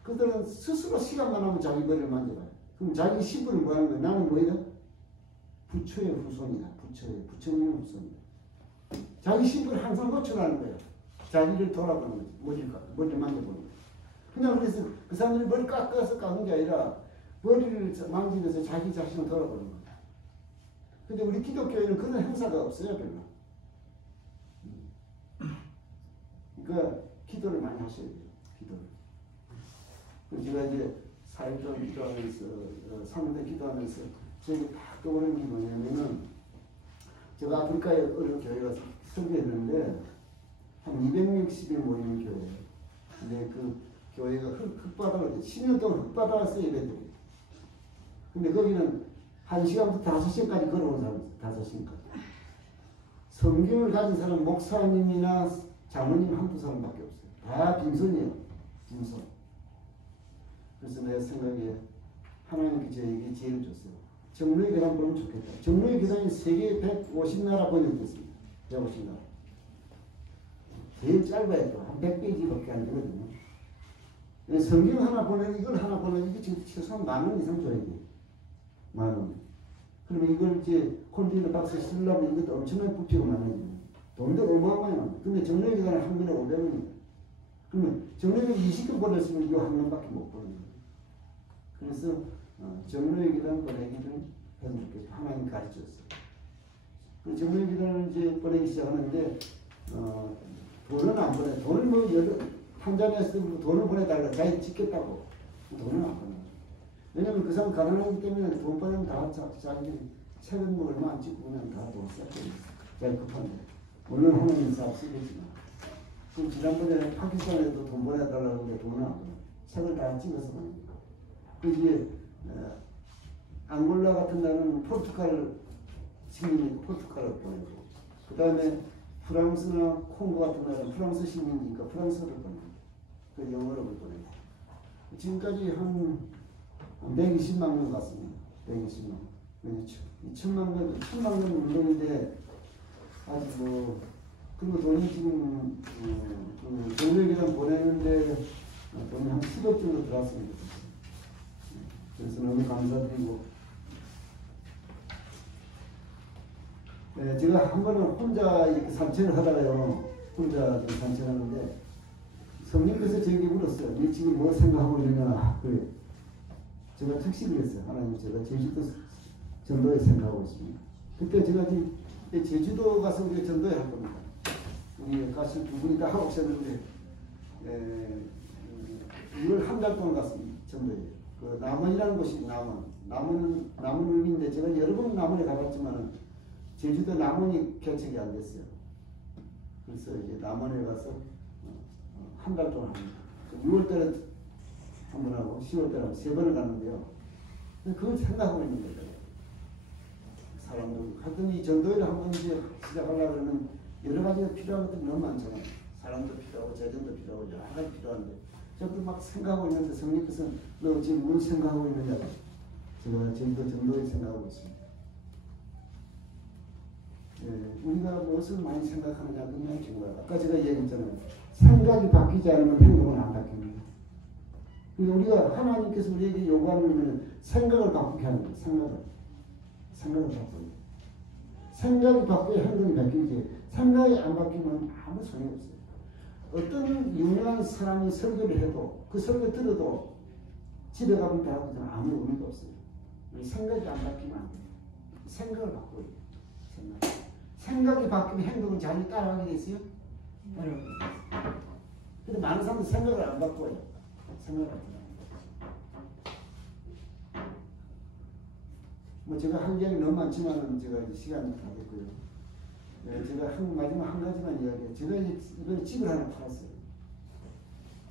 그들은 스스로 시간만 하면 자기 머리를 만져봐요. 그럼 자기 신분을 뭐 하는 거야? 나는 뭐이다? 부처의 후손이다. 부처님의 후손이다. 자기 신분을 항상 놓쳐가는 거예요. 자기를 돌아보는 거지. 머리를 만져보는 거예요. 그냥 그래서 그 사람들이 머리 깎아서 깎는 게 아니라 머리를 만지면서 자기 자신을 돌아보는 거예요. 근데 우리 기독교에는 그런 행사가 없어요, 별로. 그러니까 기도를 많이 하셔야 돼요. 기도를. 제가 이제 4일 동안 기도하면서, 3일 기도하면서 저에게 딱 떠오르는 게 뭐냐면은 제가 아프리카에 어느 교회 가서 설교했는데 한 260일 모이는 교회예요. 근데 그 교회가 흙바닥을 10년 동안 흙바닥에서 예배드려요. 근데 거기는 1시간부터 5시간까지 걸어온 사람 있어요. 5시간까지. 성경을 가진 사람 목사님이나 장로님 한두 사람밖에 없어요. 다 빈손이에요. 빈손. 그래서 내 생각에 하나님께 저에게 지혜를 줬어요. 정로의 계단 보면 좋겠다. 정로의 계단이 세계 150나라 번역됐습니다. 150나라. 제일 짧아요. 한 100페이지밖에 안 되거든요. 성경 하나 보내는 이걸 하나 보내는 이게 지금 최소한 10,000원 이상 줘야 돼요. 10,000원. 그러면 이걸 이제 컨테이너 박스에 쓰려면 이것도 엄청나게 부피가 많아요. 돈도 어마어마해요. 근데 정로의 계단은 한 번에 500원입니다. 그러면 정로의 20개 보냈으면 이거 한 번밖에 못 보는 거예요. 그래서 정로의 계단 보내기를 해주겠다. 하나님 가르쳤어요. 그 정로의 계단을 이제 보내기 시작하는데 돈은 안 보내. 돈을 뭐 탄자니아에서 돈을 보내달라. 자기 짓겠다고. 돈은 안 보내. 왜냐면 그 사람 가난하기 때문에 돈 보내면 다 자기 책은 뭐 얼마 안 찍고 그냥 다 돈 써야 돼. 자기 급한데. 물론 하나님 싹 쓰겠지만. 그럼 지난번에 파키스탄에도 돈 보내달라고 하는데 돈은 안 보내. 책을 다 찍어서 보내. 그 이제 앙골라 같은 나라는 포르투갈 시민이 포르투갈을 보내고, 그 다음에 프랑스나 콩고 같은 나라는 프랑스 시민이니까 프랑스를 보내고, 그 영어를 보내고. 지금까지 한 120만 명 갔습니다. 120만. 2천만 명 운동인데 아직 뭐 그리고 돈이 지금 정로의 계단 보내는데 돈이 한 10억 정도 들어왔습니다. 그래서 너무 감사드리고, 제가 한 번은 혼자 이렇게 산책을 하다가요, 혼자 산책하는데 성령께서 저에게 물었어요. 너 지금 뭐 생각하고 있느냐? 그래. 제가 특식을 했어요. 하나님, 제가 제주도 전도에 생각하고 있습니다. 그때 제가 제주도 가서 우리가 전도회 할 겁니다. 우리 가수 두 분이 다 하고 오셨는데 이걸 한 달 동안 갔습니다. 전도회. 그 남원이라는 곳이 남원은 의미인데 제가 여러 번 남원에 가봤지만은 제주도 남원이 개척이 안 됐어요. 그래서 이제 남원에 가서 한 달 동안 합니다. 6월달에 한 번 하고 10월달에 세 번을 가는데요. 그걸 생각하고 있는 거예요. 사람들 하여튼 이 전도회를 한번 이제 시작하려고 그러면 여러 가지가 필요한 것들이 너무 많잖아요. 사람도 필요하고 재정도 필요하고 여러 가지 필요한데 저도 막 생각하고 있는데 성령께서 너 지금 뭘 생각하고 있느냐? 제가 전도회 생각하고 있습니다. 우리가 무엇을 많이 생각하느냐 그게 중요하다. 아까 제가 얘기했잖아요. 생각이 바뀌지 않으면 행동은 안 바뀝니다. 우리가 하나님께서 우리에게 요구하는 것은 생각을 바꾸게 하는 거예요. 생각을 바꾸는 생각이 바뀌어야 행동이 바뀌지. 생각이 안 바뀌면 아무 소용이 없어요. 어떤 유명한 사람이 설교를 해도 그 설교 들어도 집에 가면 대하고 아무 의미가 없어요. 생각이 안 바뀌면 안 돼요. 생각을 바꿔야 돼요. 생각이 바뀌면 행동은 자기 따라가게 돼 있어요. 따라가게 돼 있어요. 근데 많은 사람들이 생각을 안 바꿔요. 생각을 안 바꿔요. 뭐 제가 한 얘기 너무 많지만 제가 이제 시간이 다 됐고요. 제가 마지막 한 가지만 이야기해요. 제가 이제 이번에 집을 하나 팔았어요.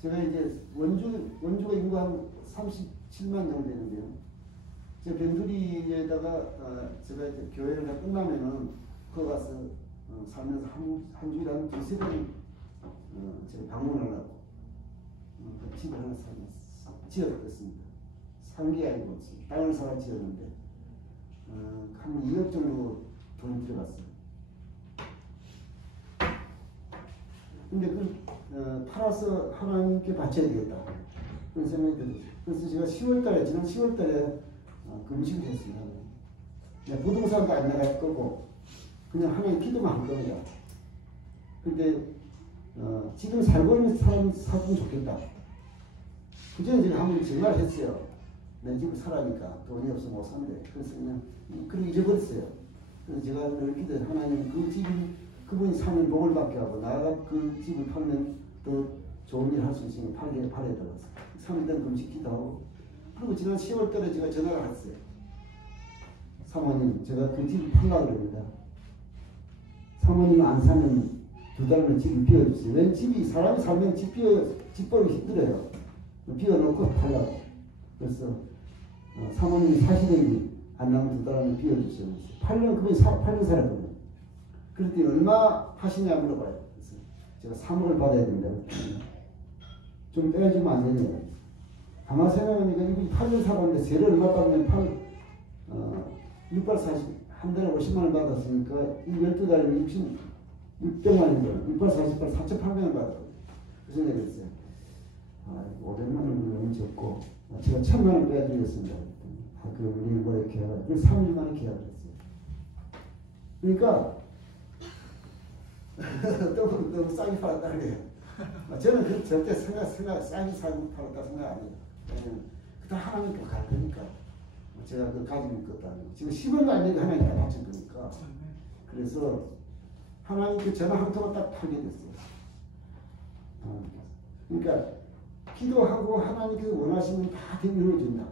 제가 이제 원주가 인구 한 37만 정도 되는데요. 제 변두리에다가 제가 이제 교회를 다 끝나면은 거기 가서 살면서 한 주일에 한 두세 번 제가 방문하려고 그 집을 하나 지었습니다. 산 게 아니고 땅을 사서 지었는데 한 2억 정도 돈이 들어갔어요. 근데 팔아서 하나님께 바쳐야 되겠다. 그런 생각이 들었어요. 그래서 제가 지난 10월달에 금식을 했습니다. 부동산도 안 나갈 거고, 그냥 하나님 기도만 할 겁니다. 근데, 지금 살고 있는 사람이 살면 좋겠다. 그전에 제가 한번 정말 했어요. 내 집을 사라니까 돈이 없어 못 산대. 그래서 그냥, 잊어버렸어요. 그래서 제가 늘 기도해. 하나님, 그 집이, 그분이 사면 복을 받게 하고, 나가 그 집을 팔면 더 좋은 일 할 수 있으니까 팔아야 되라고. 3일간 금식 기도하고, 그리고 지난 10월달에 제가 전화를 했어요. 사모님, 제가 그 집을 팔려고 그럽니다. 사모님 안 사면 2달만 집을 비워주세요. 왜 집이, 사람이 살면 집 벌기 힘들어요. 비워놓고 팔려고. 그래서 사모님이 사시더니 안 나면 2달만 비워주세요. 8년, 그분이 8년 살았거든요. 그랬더니 얼마 하시냐 물어봐요. 그래서 제가 3억을 받아야 된다. 좀 떼어주면 안 되냐. 가만 생각하니까 이분이 8년 살았는데 세를 얼마 받으면 6발 40, 한 달에 50만원 받았으니까 이 12달이면 600만원이죠. 6발 40발 4,800원 받았거든요. 그래서 내가 그랬어요. 500만원은 너무 적고 제가 1,000만원 빼드리겠습니다. 그럼 우리 이번에 계약을 그래서 3일 만에 계약을 했어요. 그러니까 너무 싸게 팔았다는 거예요. 저는 절대 싸게 사고 팔았다 생각 안 해요. 왜냐면 그다 하나님께 갈 거니까. 제가 그 가지고 있는 것도 아니고 지금 10원도 안 되게 하나님께 바친 거니까. 그래서 하나님께 전화 한 통을 딱 팔게 됐어요. 그러니까 기도하고 하나님께서 원하시면 다 이루어진다.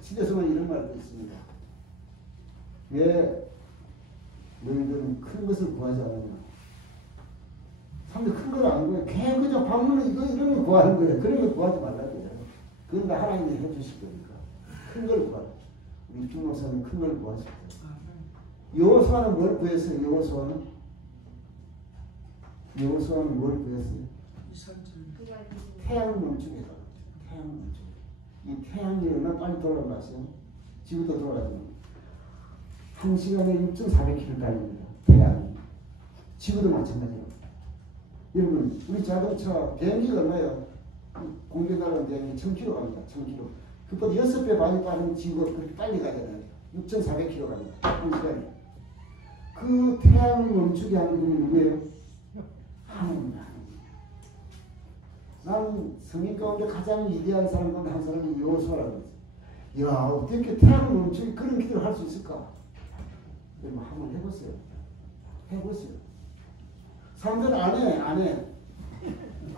시대에서만 이런 말도 있습니다. 왜 너희들은 큰 것을 구하지 않느냐? 사람들 큰 걸 안 구해. 그저 방문을 이런 걸 구하는 거예요. 그런 걸 구하지 말라는 거예요. 그건 다 하나님이 해주실 거니까. 큰 걸 구하라. 우리 김목사님 큰 걸 구하실 거예요. 여호수아는 뭘 구했어요? 여호수아는 뭘 구했어요? 태양을 멈추게 해라. 태양을 멈추게. 이 태양이 얼마나 빨리 돌아가세요? 지구도 돌아가지만 1시간에 6,400km 달립니다. 태양이. 지구도 마찬가지예요. 여러분, 우리 자동차 비행기가 얼마예요? 공개 나가는 비행기 1,000km 갑니다. 1,000km. 그보다 6배 많이 빠른 지구가 그렇게 빨리 가잖아요. 6,400km 갑니다. 1시간에. 그 태양을 멈추게 하는 분이 누구예요? 하나님이야. 나는 성인 가운데 가장 위대한 사람 가운데 한 사람이 여호수아라고 했어요. 야, 어떻게 태양을 멈추게 그런 기도를 할 수 있을까? 여러분 한번 해보세요. 해보세요. 사람들은 안 해.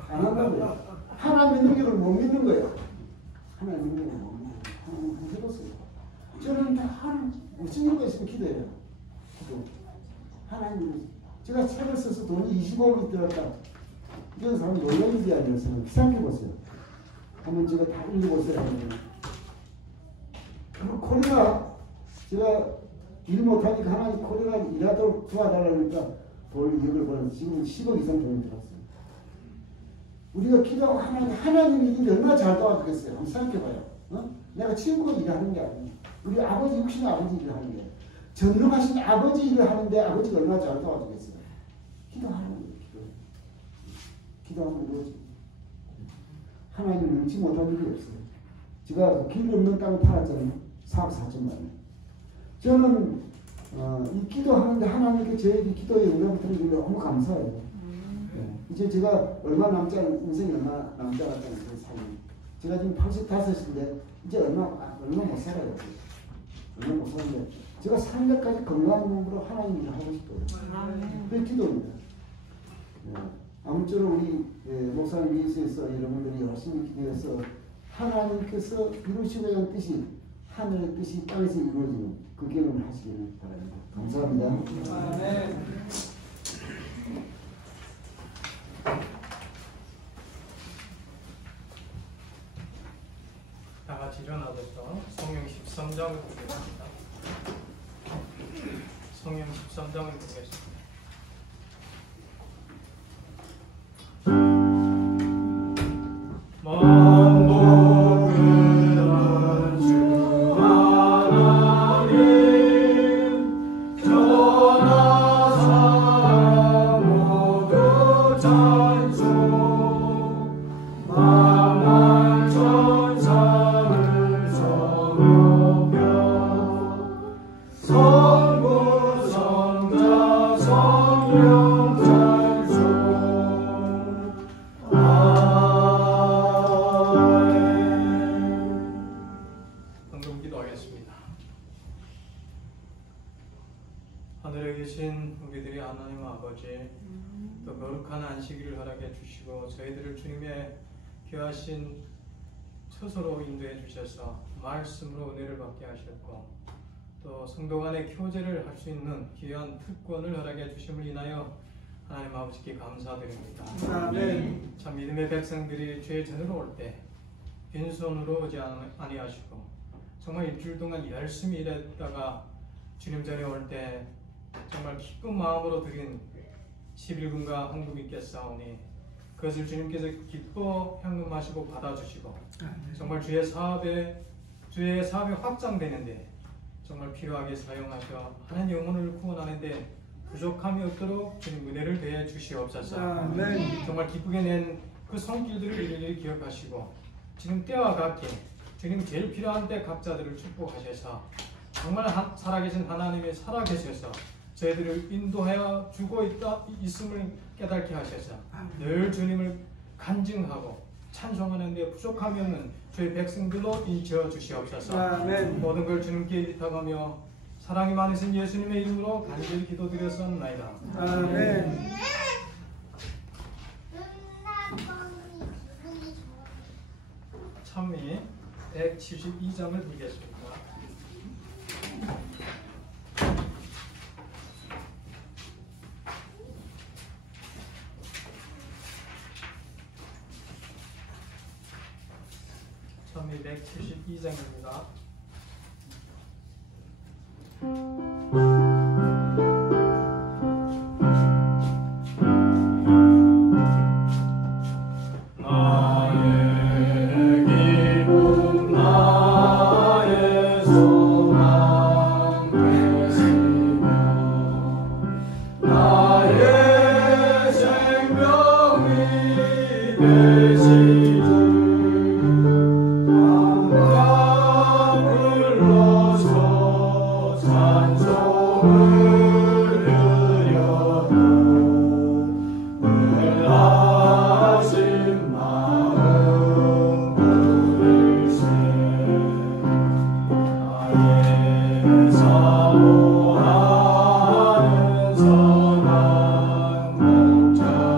안 한다고요. 하나님의 능력을 못 믿는 거예요. 하나님의 능력을 못 믿는 거예요. 하나님 해봤어요. 저는 하나님 무슨 일가 있으면 기도해요. 기도. 하나님, 제가 책을 써서 돈이 25억이 들었다. 이런 사람이 놀라는지 아니었으면 생각해보세요. 한번 제가 다 읽어보세요. 그리고 코리나, 제가 일 못하니까 하나님 코리나 일하도록 도와달라니까 돈을 2억을 벌어서 지금 10억 이상 돈이 들었어요. 우리가 기도하고 하나님이 일이 얼마나 잘 도와주겠어요. 한번 생각해봐요. 내가 친구가 일하는 게 아니에요. 우리 아버지, 육신의 아버지 일을 하는 게 전능하신 아버지 일을 하는데 아버지가 얼마나 잘 도와주겠어요. 기도하는 거예요. 기도하면 이루어집니다. 하나님을 능치 못한 일이 없어요. 제가 길 없는 땅을 팔았잖아요. 4억 4천만 원. 저는 이 기도하는데 하나님께 저에게 기도의 응답을 드리는 게 너무 감사해요. 네. 이제 제가 인생이 얼마 남지 않았잖아요. 제가 지금 85인데 이제 얼마 못 살아요. 얼마 못 사는데 제가 3년까지 건강한 몸으로 하나님 일을 하고 싶어요. 그게 기도입니다. 네. 아무쪼록 우리 목사님 위해서 여러분들이 열심히 기도해서 하나님께서 이루시고자 하는 뜻이 하늘의 뜻이 땅에서 이루어지는 그 경험을 하시기를 바랍니다. 감사합니다. 아멘. 다 같이 일어나서 성경 13장을 보겠습니다. 성경 13장을 보겠습니다. 하늘에 계신 우리들의 하나님 아버지, 또 거룩한 안식일을 허락해 주시고 저희들을 주님의 귀하신 처소로 인도해 주셔서 말씀으로 은혜를 받게 하셨고 또 성도 간의 교제를 할 수 있는 귀한 특권을 허락해 주심을 인하여 하나님 아버지께 감사드립니다. 아멘. 참 믿음의 백성들이 죄 전으로 올 때 빈손으로 오지 아니하시고 정말 일주일 동안 열심히 일했다가 주님 전에 올 때 정말 기쁜 마음으로 드린 11금과 헌금이 있겠사오니 그것을 주님께서 기뻐 현금하시고 받아주시고 정말 주의 사업이 확장되는데 정말 필요하게 사용하셔 하나님 영혼을 구원하는데 부족함이 없도록 주님 은혜를 대해 주시옵소서. 정말 기쁘게 낸 그 손길들을 일일이 기억하시고 지금 때와 같게 주님 제일 필요한 때 각자들을 축복하셔서 정말 살아계신 하나님이 살아계셔서 저희들을 인도하여 주고 있음을 깨닫게 하셔서 늘 주님을 간증하고 찬송하는 데 부족함이 없는 저희 백성들로 인치어 주시옵소서. 아멘. 모든 걸 주님께 의탁하며 사랑이 많으신 예수님의 이름으로 간절히 기도드렸사옵나이다. 아멘. 찬미 172장을 보겠습니다. 찬미 172장입니다. 선한 목자는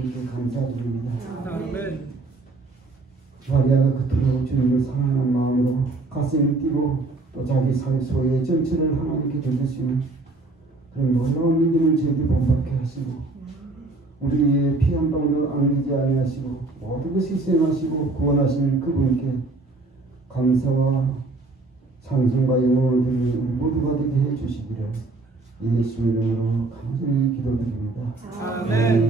주님께 감사드립니다. 아멘. 마리아가 그토록 주님을 사랑하는 마음으로 가슴이 뛰고 또 자기 소유의 전체를 하나님께 드릴 수 있는 그런 놀라운 믿음을 저에게 본받게 하시고 우리의 피 한 방울도 아끼지 아니하시고 모든 것을 희생하시고 구원하신 그분께 감사와 찬송과 영광을 드리는 우리 모두가 되게 해주시기를 예수 이름으로 간절히 기도드립니다. 아멘.